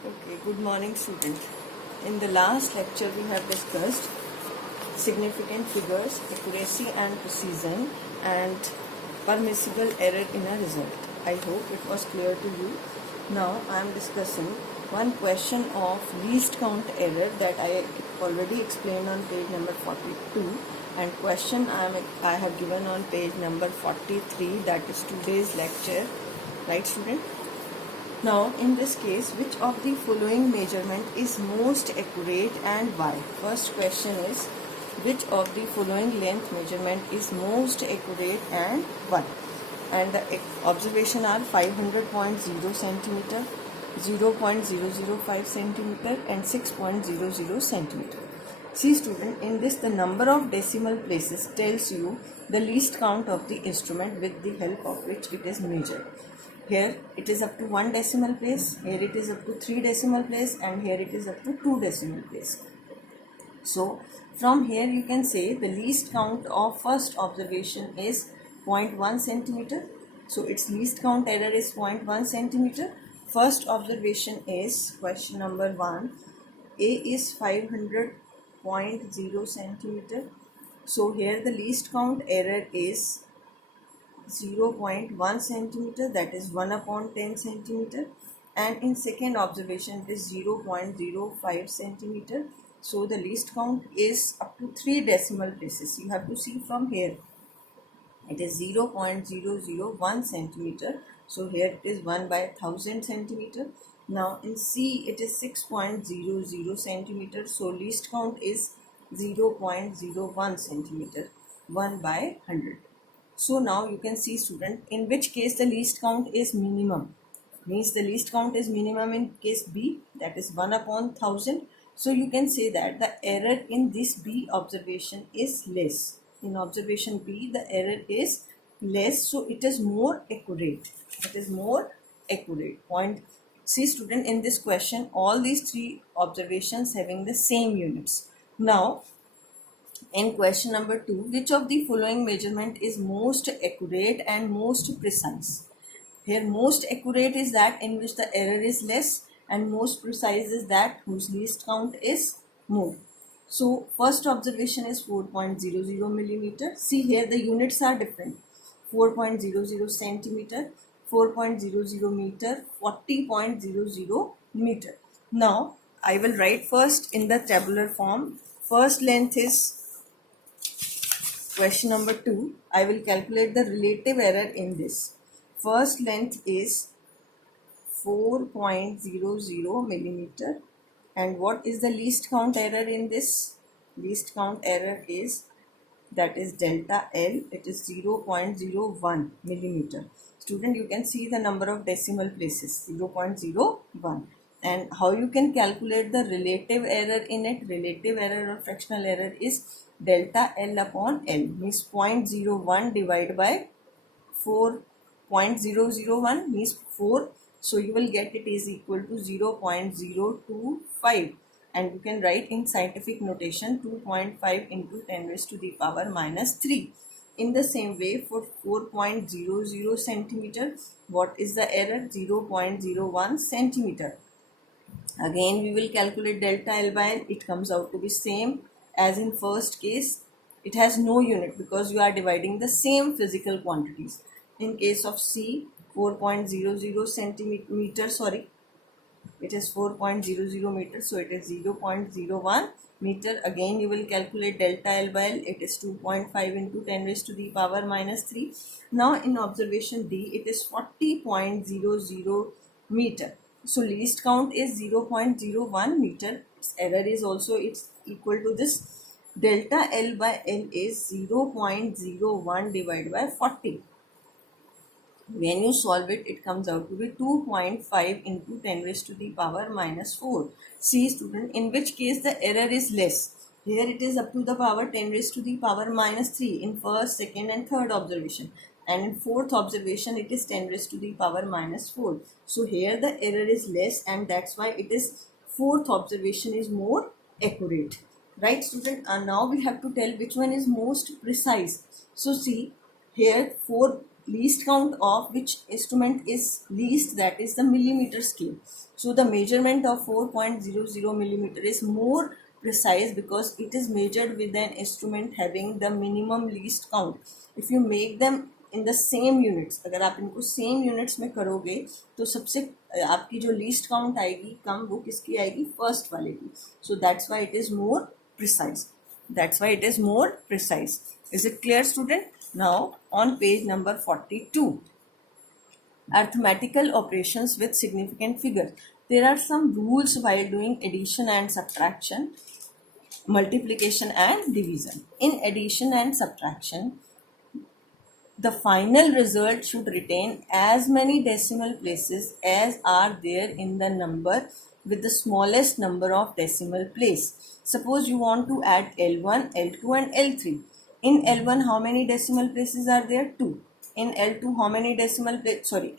Okay, good morning student. In the last lecture we have discussed significant figures, accuracy and precision and permissible error in a result. I hope it was clear to you. Now I am discussing one question of least count error that I already explained on page number 42, and question I have given on page number 43, that is today's lecture, right student? Now, in this case, which of the following measurement is most accurate and why? First question is, which of the following length measurement is most accurate and why? And the observation are 500.0 centimeter, 0.005 centimeter and 6.00 centimeter. See student, in this the number of decimal places tells you the least count of the instrument with the help of which it is measured. Here it is up to 1 decimal place, here it is up to 3 decimal place, and here it is up to 2 decimal place. So from here you can say the least count of first observation is 0.1 centimeter. So its least count error is 0.1 centimeter. First observation is question number 1. A is 500.0 centimeter. So here the least count error is 0.1 centimeter, that is 1 upon 10 centimeter, and in second observation it is 0.05 centimeter. So the least count is up to 3 decimal places. You have to see from here it is 0.001 centimeter. So here it is 1 by 1000 centimeter. Now in C it is 6.00 centimeter. So least count is 0.01 centimeter, 1 by 100. So now you can see student, in which case the least count is minimum. Means the least count is minimum in case B, that is 1 upon 1000. So you can say that the error in this B observation is less. In observation B the error is less, so it is more accurate. It is more accurate. Point. See student, in this question all these 3 observations having the same units. Now in question number 2, which of the following measurement is most accurate and most precise? Here most accurate is that in which the error is less, and most precise is that whose least count is more. So first observation is 4.00 millimeter. See here the units are different. 4.00 centimeter, 4.00 meter, 40.00 meter. Now I will write first in the tabular form. First length is question number 2. I will calculate the relative error in this. First length is 4.00 millimeter, and what is the least count error in this? Least count error is, that is delta L, it is 0.01 millimeter. Student, you can see the number of decimal places, 0.01. And how you can calculate the relative error in it? Relative error or fractional error is delta L upon L, means 0.01 divided by 4. 0.001 means 4. So you will get it is equal to 0.025, and you can write in scientific notation 2.5 into 10 raised to the power minus 3. In the same way, for 4.00 centimeter, what is the error? 0.01 centimeter. Again we will calculate delta L by L. It comes out to be same as in first case. It has no unit because you are dividing the same physical quantities. In case of C, 4.00 centimeter, it is 4.00 meter, so it is 0.01 meter. Again you will calculate delta L by L. It is 2.5 into 10 raised to the power minus 3. Now in observation D it is 40.00 meter. So least count is 0.01 meter. Its error is also it's equal to this. Delta L by L is 0.01 divided by 40. When you solve it, it comes out to be 2.5 into 10 raised to the power minus 4. See student, in which case the error is less. Here it is up to the power 10 raised to the power minus 3 in first, second and third observation. And in fourth observation it is 10 raised to the power minus 4. So here the error is less, and that's why it is fourth observation is more accurate. Right student? And now we have to tell which one is most precise. So see here 4 least count of which instrument is least, that is the millimeter scale. So the measurement of 4.00 millimeter is more precise because it is measured with an instrument having the minimum least count. If you make them in the same units, अगर आप इनको same units में करोगे तो सबसे आपकी जो least count आएगी कम, वो किसकी आएगी, फर्स्ट वाले की. So that's why it is more precise. That's why it is more precise. Is it clear, student? Now on page number 42, arithmetical operations with significant figures. There are some rules while doing addition and subtraction, multiplication and division. In addition and subtraction, the final result should retain as many decimal places as are there in the number with the smallest number of decimal place. Suppose you want to add L1, L2 and L3. In L1 how many decimal places are there? 2. In L2 how many decimal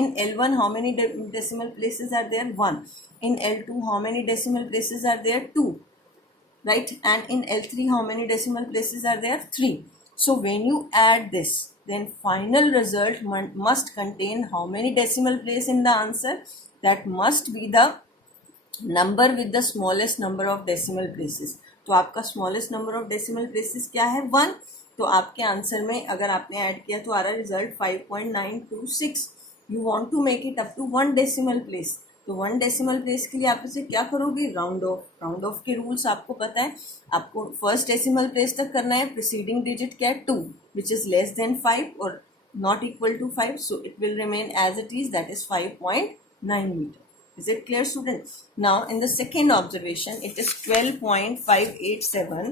in L1 how many decimal places are there? 1. In L2 how many decimal places are there? 2. Right? And in L3 how many decimal places are there? 3. So when you add this, then final result must contain how many decimal place in the answer? That must be the number with the smallest number of decimal places. तो आपका smallest number of decimal places क्या है? 1. तो आपके answer में अगर आपने add किया तो आ रहा result 5.926. You want to make it up to 1 decimal place. तो 1 डेसिमल प्लेस के लिए आप इसे क्या करोगे? Round of. राउंड ऑफ के रूल्स आपको पता है. आपको फर्स्ट डेसिमल प्लेस तक करना है. प्रीसीडिंग डिजिट क्या है? 2, विच इज लेस देन 5 और not equal to 5. So it will remain as it is, that is 5.9 metre. Is it clear, students? Now in the second observation, it is 12.587,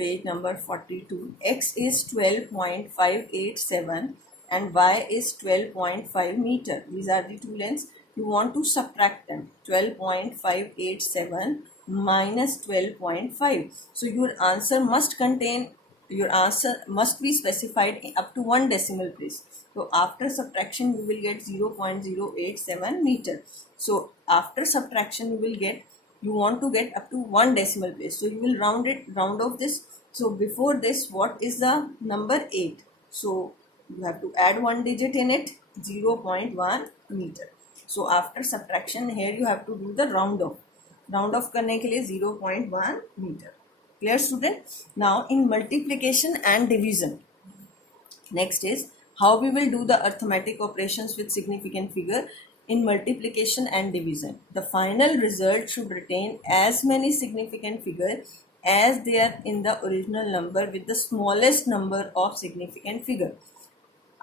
page number 42. X is 12.587 and Y is 12.5 meter. These are the two lengths. You want to subtract them. 12.587 minus 12.5. So your answer must be specified up to 1 decimal place. So after subtraction you will get 0.087 meter. So after subtraction you want to get up to 1 decimal place. So you will round off this. So before this, what is the number? 8. So you have to add 1 digit in it, 0.1 meter. So after subtraction here you have to do the round off. Round off करने के लिए 0.1 meter. Clear, student? Now in multiplication and division, next is how we will do the arithmetic operations with significant figure. In multiplication and division, the final result should retain as many significant figures as there in the original number with the smallest number of significant figure.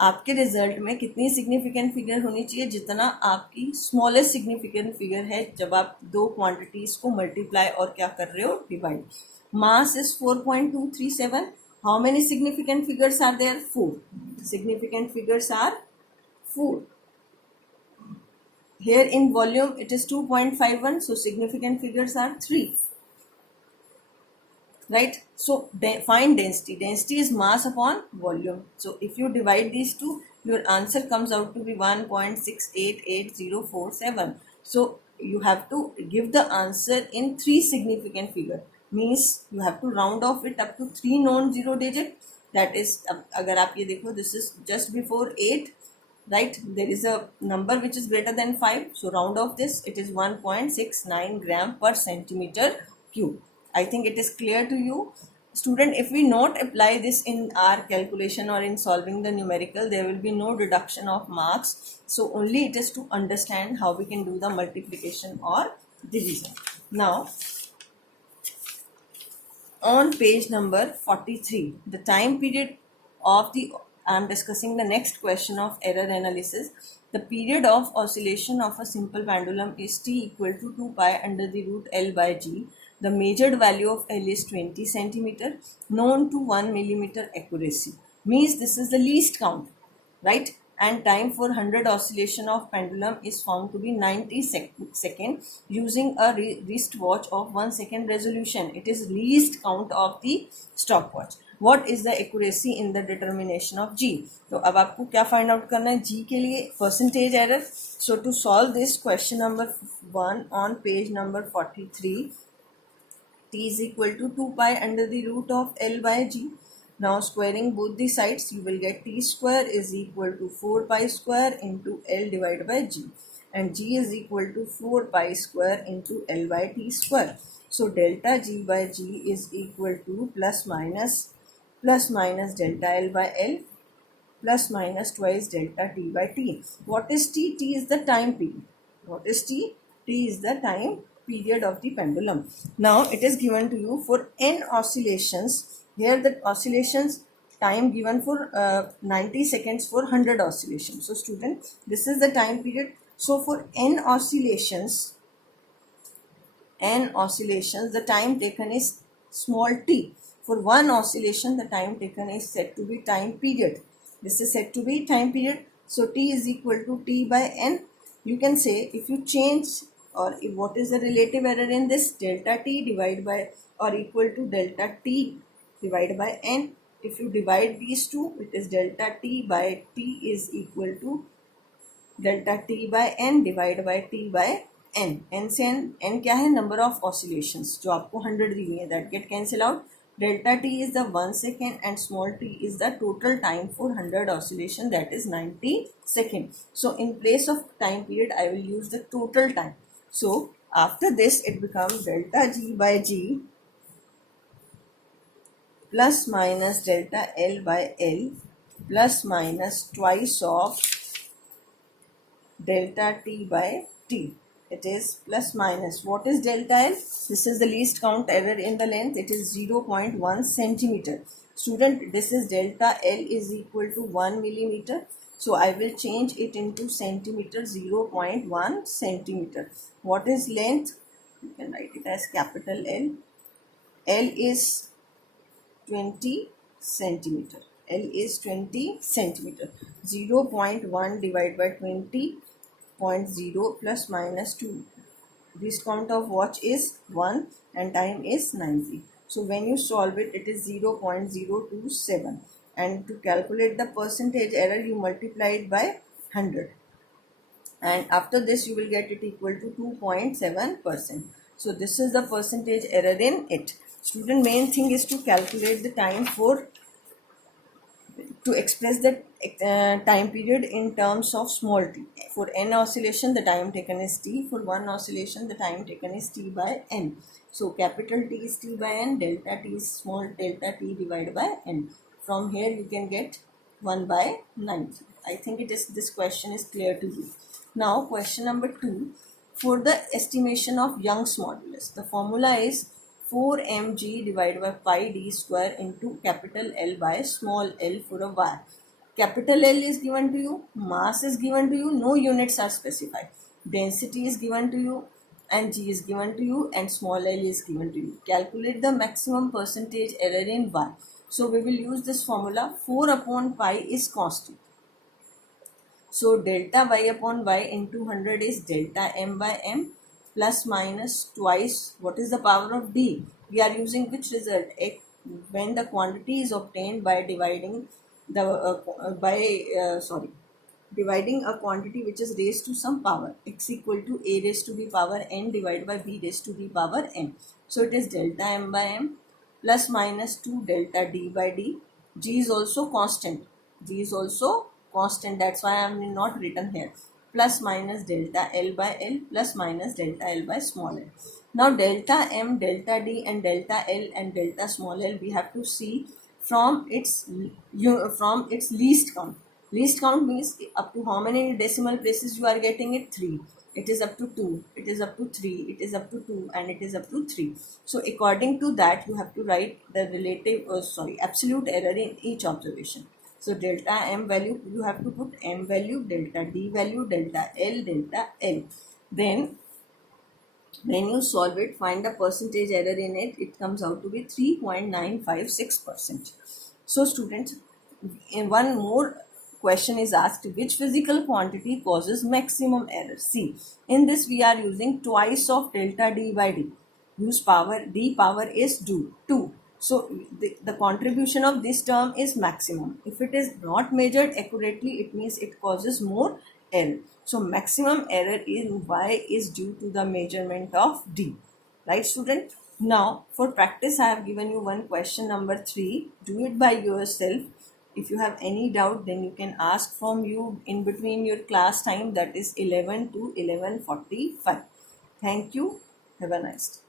आपके result में कितनी significant figure होनी चाहिए? जितना आपकी smallest significant figure है जब आप दो क्वांटिटीज को मल्टीप्लाई और क्या कर रहे हो? Divide. Mass is 4.237. How many significant figures are there? 4. Significant figures are 4. Here in volume it is 2.51. So significant figures are 3. Right? So find density. Density is mass upon volume. So if you divide these two, your answer comes out to be 1.688047. So you have to give the answer in 3 significant figure. Means you have to round off it up to 3 non-zero digit. That is, अगर आप ये देखो, this is just before 8, right? There is a number which is greater than 5. So round off this. It is 1.69 gram per centimeter cube. I think it is clear to you, student. If we not apply this in our calculation or in solving the numerical, there will be no deduction of marks. So only it is to understand how we can do the multiplication or division. Now on page number 43, the time period of I am discussing the next question of error analysis. The period of oscillation of a simple pendulum is t equal to 2 pi under the root L by G. The measured value of L is 20 centimeter, known to 1 millimeter accuracy. Means this is the least count, right? And time for 100 oscillation of pendulum is found to be 90 seconds using a wristwatch of 1 second resolution. It is least count of the stopwatch. What is the accuracy in the determination of G? तो अब आपको क्या find out करना है G के लिए? Percentage error. So to solve this, question number 1 on page number 43, t is equal to 2 pi under the root of L by G. Now squaring both the sides, you will get t square is equal to 4 pi square into L divided by g, and g is equal to 4 pi square into L by t square. So delta g by g is equal to plus minus delta L by L plus minus twice delta t by t. What is t? T is the time period. What is t? T is the time period of the pendulum. Now it is given to you for n oscillations. Here the oscillations time given for 90 seconds for 100 oscillations. So student, this is the time period. So for n oscillations, the time taken is small t. For one oscillation, the time taken is said to be time period. This is said to be time period. So t is equal to t by n. You can say if you change, or if, what is the relative error in this? Delta t divided by or equal to delta t divided by n. If you divide these two, it is delta t by t is equal to delta t by n divided by t by n. n से n क्या है? Number of oscillations जो आपको 100 दी है, that get cancel out. Delta t is the 1 second and small t is the total time for 100 oscillation, that is 90 seconds. So in place of time period, I will use the total time. So after this, it becomes delta g by g plus minus delta L by L plus minus twice of delta t by t. It is plus minus. What is delta L? This is the least count error in the length. It is 0.1 centimeter. Student, this is delta L is equal to 1 millimeter. So I will change it into centimeter, 0.1 centimeter. What is length? You can write it as capital L. L is 20 centimeter. L is 20 centimeter. 0.1 divided by 20.0 plus minus 2. This count of watch is 1 and time is 90. So when you solve it, it is 0.027. And to calculate the percentage error, you multiply it by 100. And after this, you will get it equal to 2.7%. So this is the percentage error in it. Student, main thing is to calculate the time to express the time period in terms of small t. For n oscillation, the time taken is t. For one oscillation, the time taken is t by n. So capital T is t by n, delta t is small delta t divided by n. From here you can get 1 by 90. I think this question is clear to you. Now question number 2. For the estimation of Young's modulus, the formula is 4mg divided by pi d square into capital L by small l for a wire. Capital L is given to you, mass is given to you, no units are specified. Density is given to you, and g is given to you, and small l is given to you. Calculate the maximum percentage error in y. So we will use this formula. 4 upon pi is constant. So delta y upon y into 100 is delta m by m plus minus twice. What is the power of d? We are using which result? When the quantity is obtained by dividing dividing a quantity which is raised to some power, x equal to a raised to the power n divided by b raised to the power n. So it is delta m by m plus minus 2 delta d by d. G is also constant. That's why I am not written here. Plus minus delta L by L plus minus delta L by small l. Now delta M, delta D and delta L and delta small l we have to see from its least count. Least count means up to how many decimal places you are getting it? 3. It is up to 2. It is up to 3. It is up to 2 and it is up to 3. So according to that you have to write the absolute error in each observation. So delta M value, you have to put M value, delta D value, delta L. Then when you solve it, find the percentage error in it. It comes out to be 3.956%. So students, in one more question is asked, which physical quantity causes maximum error? See, in this we are using twice of delta D by D. Use power, D power is 2. So the contribution of this term is maximum. If it is not measured accurately, it means it causes more error. So maximum error in Y is due to the measurement of D. Right student? Now, for practice, I have given you one question number 3. Do it by yourself. If you have any doubt, then you can ask from you in between your class time, that is 11 to 11:45. Thank you. Have a nice day.